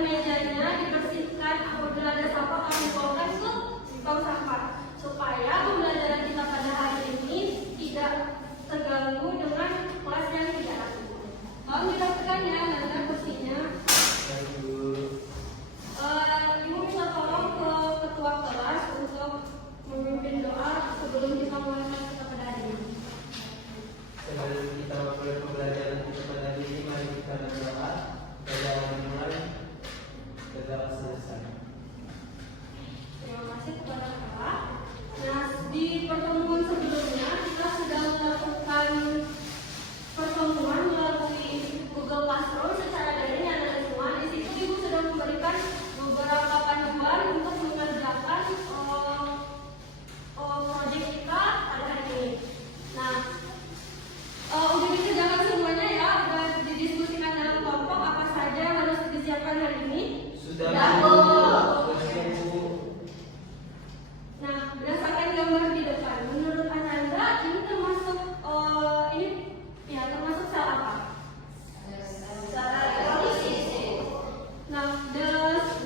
mejanya dibersihkan apabila ada sampah kami bawakan ke tong sampah supaya pembelajaran kita pada hari ini tidak terganggu dengan kelas yang tidak aktif. Mohon dilakukan ya, Nana kursinya. Ibu minta tolong ke ketua kelas untuk memimpin doa sebelum kita mulai masuk pada hari ini. Sebelum kita mulai pembelajaran kita pada hari ini, mari kita berdoa. Pada mulai, berdoa selesai. Terima kasih kepada Kakak. Nah, di pertemuan sebelumnya kita sudah melakukan pertemuan melalui Google Classroom secara daring ya ada semua. Di situ Ibu sudah memberikan beberapa panduan untuk mengerjakan proyek kita pada hari ini. Nah, udah dikerjakan semuanya ya, udah didiskusikan dalam kelompok apa saja yang harus disiapkan hari ini. Sudah. Nah, berdasarkan gambar di depan, menurut Ananda ini termasuk termasuk sel apa? Sel elektrolisis. Nah,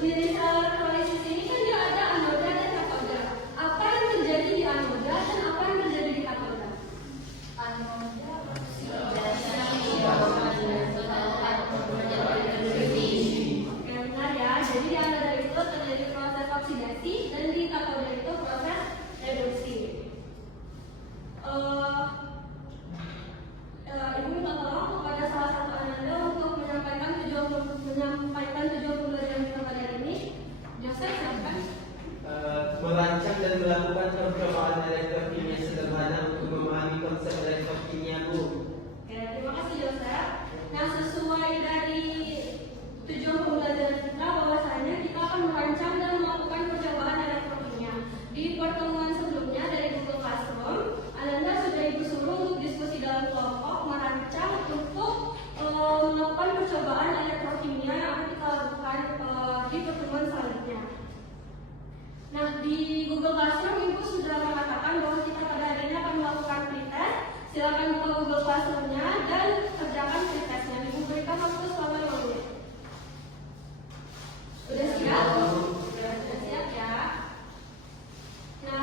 di sel elektrolisis ini kan dia ada anoda dan katoda. Apa yang terjadi di anoda dan apa yang terjadi di katoda? Oke, benar ya. Jadi di anoda itu terjadi proses oksidasi dan di katoda itu proses reduksi. Ibu minta tolong kepada salah satu Ananda untuk menyampaikan tujuan pembelajaran kita pada hari ini. Joseph, silakan. Merancang dan melakukan percobaan elektrokimia sederhana untuk memahami konsep elektrokimia, Bu. Oke, terima kasih Joseph. Nah, sesuai dari tujuan pembelajaran kita, bahwasanya kita akan merancang dan melakukan percobaan elektrokimia. Di pertemuan sebelumnya dari Google Classroom, Ananda sudah Ibu suruh untuk diskusi dalam kelompok merancang untuk melakukan percobaan elektrokimia yang akan kita lakukan di pertemuan selanjutnya. Nah, di Google Classroom Ibu sudah mengatakan bahwa kita pada hari ini akan melakukan pretest. Silakan buka Google Classroom-nya dan kerjakan pretestnya. Ibu berikan waktu selama 5 menit. Sudah siap? Sudah siap ya. Nah,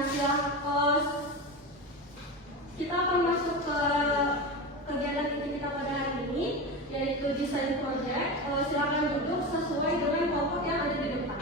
kita akan masuk ke kegiatan inti kita pada hari ini, yaitu desain project. Silakan duduk sesuai dengan kelompok yang ada di depan.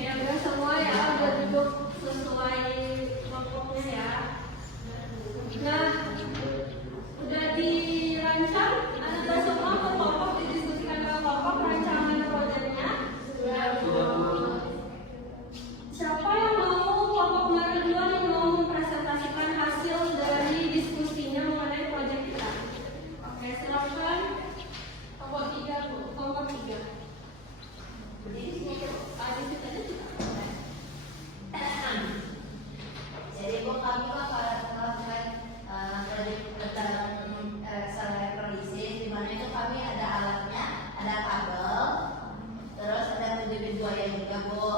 Ya, udah semua ya, udah duduk sesuai kelompoknya ya. Nah, udah dirancang, ada semua ke kelompok, didiskusikan ke kelompok rancangan proyeknya. Siapa yang mau kelompok mana duluan yang mau mempresentasikan hasil dari diskusinya mengenai proyek kita? Oke, silakan. Kelompok 3, Bu. Kelompok 3. Jadi Bu, kami melakukan proyek tentang sel elektrolisis, di mana itu kami ada alatnya, ada kabel, terus ada penjepit buaya juga Bu,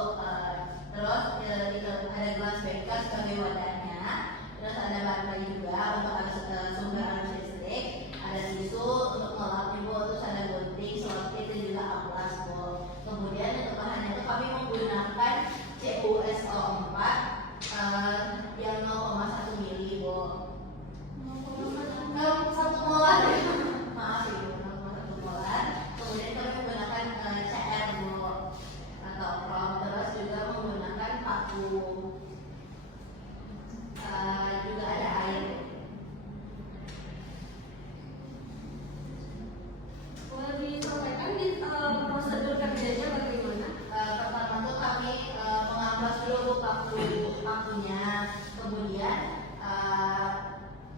terus ada gelas beker sebagai wadahnya, terus ada baterai juga untuk ada sumber arus listrik, ada tisu untuk ngelapnya Bu, terus ada gunting, selotip dan juga amplas Bu. Kemudian untuk bahannya itu kami menggunakan CuSO4 yang 0,1 mili Bu. 0,1 molar. Maaf Ibu, 0,1 molar. Kemudian kami menggunakan CR Bu atau prom, terus juga menggunakan paku. Juga ada air. Boleh disampaikan di prosedur kerjanya bagaimana? Pertama tuh kami mengamplas dulu pakunya, kemudian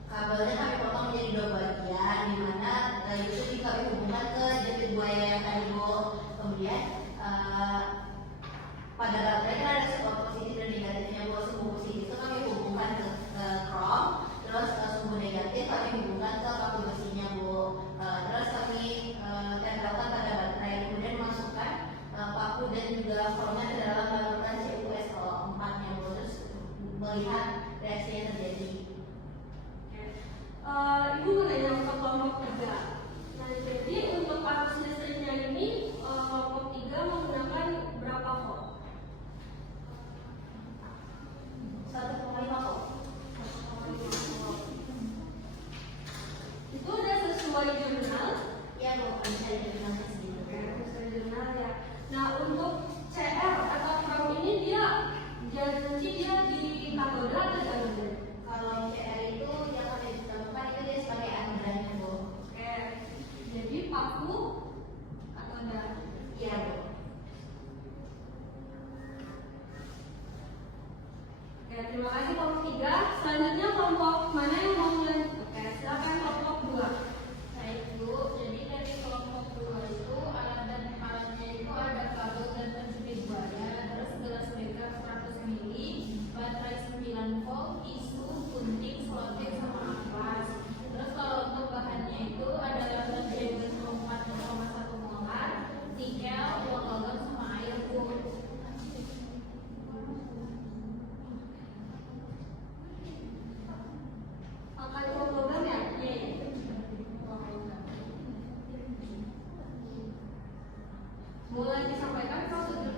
kabelnya kami potong menjadi 2 bagian, di mana itu kami hubungkan ke jepit buaya yang tadi Bu. Kemudian pada baterai kan ada melihat reaksi yang terjadi. Ibu menanya untuk kelompok 3. Nah, jadi untuk arus listriknya ini kelompok 3 menggunakan berapa volt? 1,5 volt. Itu udah sesuai jurnal? Ya Bu, bisa dibilang segitu. Oke, sesuai jurnal ya. Nah, untuk CR atau from ini dia janji dia di katoda atau di anoda? Kalau CR itu yang ada di depan itu dia sebagai anodanya Bu. Oke, jadi paku katoda. Iya Bu. Oke, terima kasih kelompok 3. Selanjutnya kelompok mana yang mau mulai? Oke, silakan kelompok 2. Baik Bu, jadi dari kelompok 2 itu alatnya itu ada kabel dan penjepit buaya, terus gelas backup 100 mili, baterai 9 volt, tisu, gunting, selotip, sama amplas. Terus kalau untuk bahannya itu ada baterai 4,1 molar, nikel, uang logam, sama air Bu. Pakai uang logam ya? Iya. Mulai disampaikan prosedur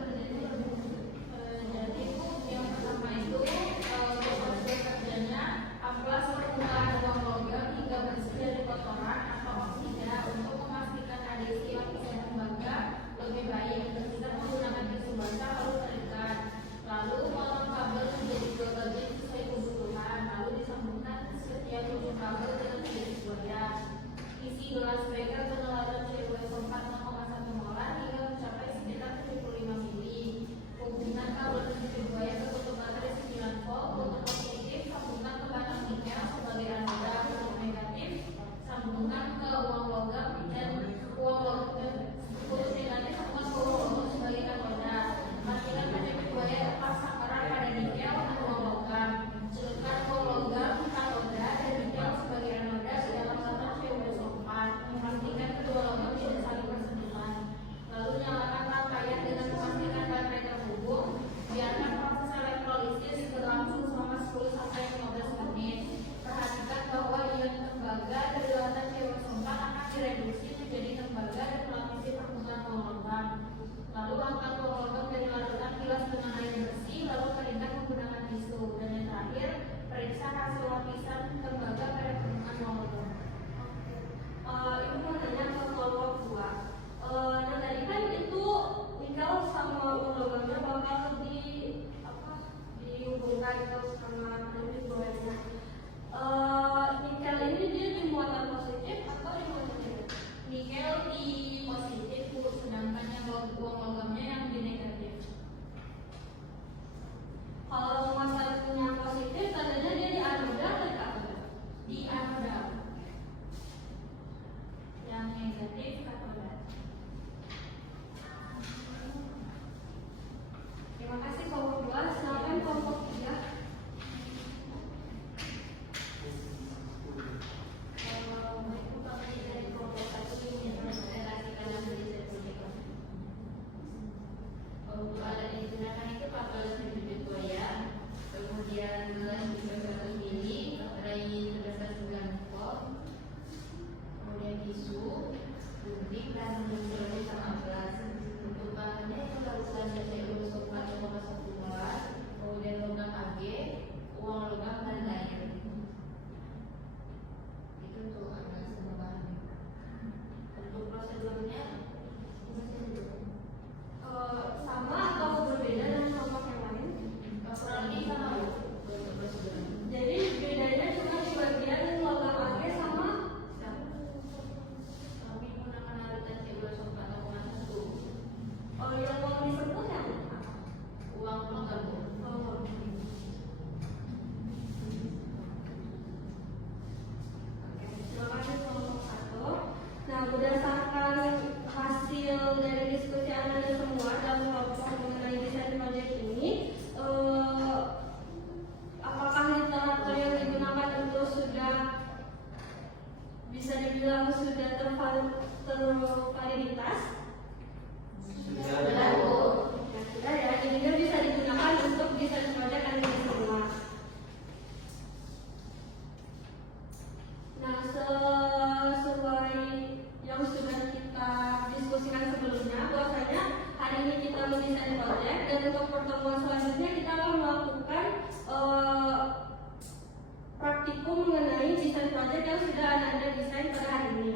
praktikum mengenai desain project yang sudah Anda desain pada hari ini.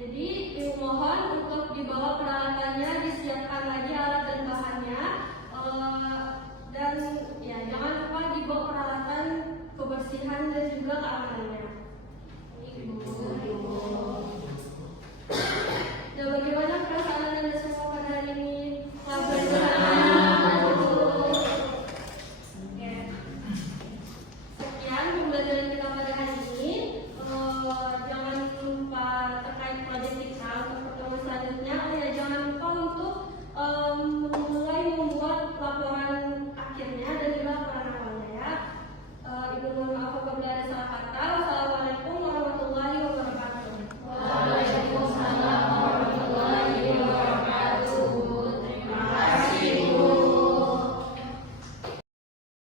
Jadi, Ibu mohon untuk dibawa peralatannya, disiapkan lagi alat